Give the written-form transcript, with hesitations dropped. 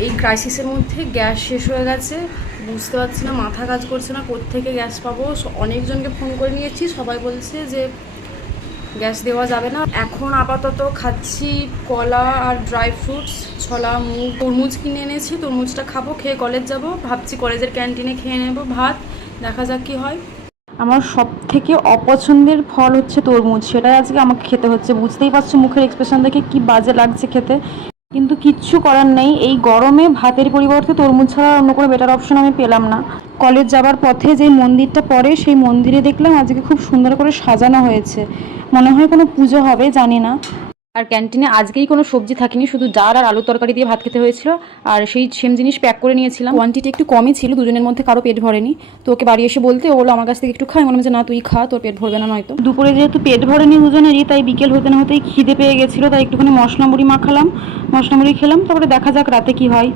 এই ক্রাইসিসের মধ্যে গ্যাস শেষ হয়ে গেছে, বুঝতে পারছি না, মাথা কাজ করছে না কোত্থেকে গ্যাস পাবো। অনেকজনকে ফোন করে নিয়েছি, সবাই বলছে যে গ্যাস দেওয়া যাবে না। এখন আপাতত খাচ্ছি কলা আর ড্রাই ফ্রুটস, ছলা, মুগ, তরমুজ কিনে এনেছি, তরমুজটা খাবো, খেয়ে কলেজ যাব। ভাবছি কলেজের ক্যান্টিনে খেয়ে নেব ভাত, দেখা যাক কী হয়। আমার সব থেকে অপছন্দের ফল হচ্ছে তরমুজ, সেটাই আজকে আমাকে খেতে হচ্ছে। বুঝতেই পারছো মুখের এক্সপ্রেশন দেখে কি বাজে লাগছে খেতে, কিন্তু কিচ্ছু করার নেই। এই গরমে ভাতের পরিবর্তে তরমুজ ছাড়া অন্য কোনো বেটার অপশন আমি পেলাম না। কলেজ যাবার পথে যে মন্দিরটা পড়ে সেই মন্দিরে দেখলাম আজকে খুব সুন্দর করে সাজানো হয়েছে, মনে হয় কোনো পুজো হবে, জানি না। আর ক্যান্টিনে আজকেই কোনো সবজি থাকেনি, শুধু ডাল আর আলুর তরকারি দিয়ে ভাত খেতে হয়েছিল। আর সেই সেম জিনিস প্যাক করে নিয়েছিলাম, কোয়ান্টিটি একটু কমই ছিল, দুজনের মধ্যে কারো পেট ভরেনি। তো ওকে বাড়ি এসে বলতে ও বললো আমার কাছ থেকে একটু খাই, মনে হচ্ছে না তুই খা, তোর পেট ভরবে না নয়তো। দুপুরে যেহেতু পেট ভরেনি দুজনেরই, তাই বিকেল হতে না হতেই খিদে পেয়ে গেছিলো, তাই একটুখানি মশলা মুড়ি মাখালাম, মশলা মুড়ি খেলাম। তারপরে দেখা যাক রাতে কি হয়।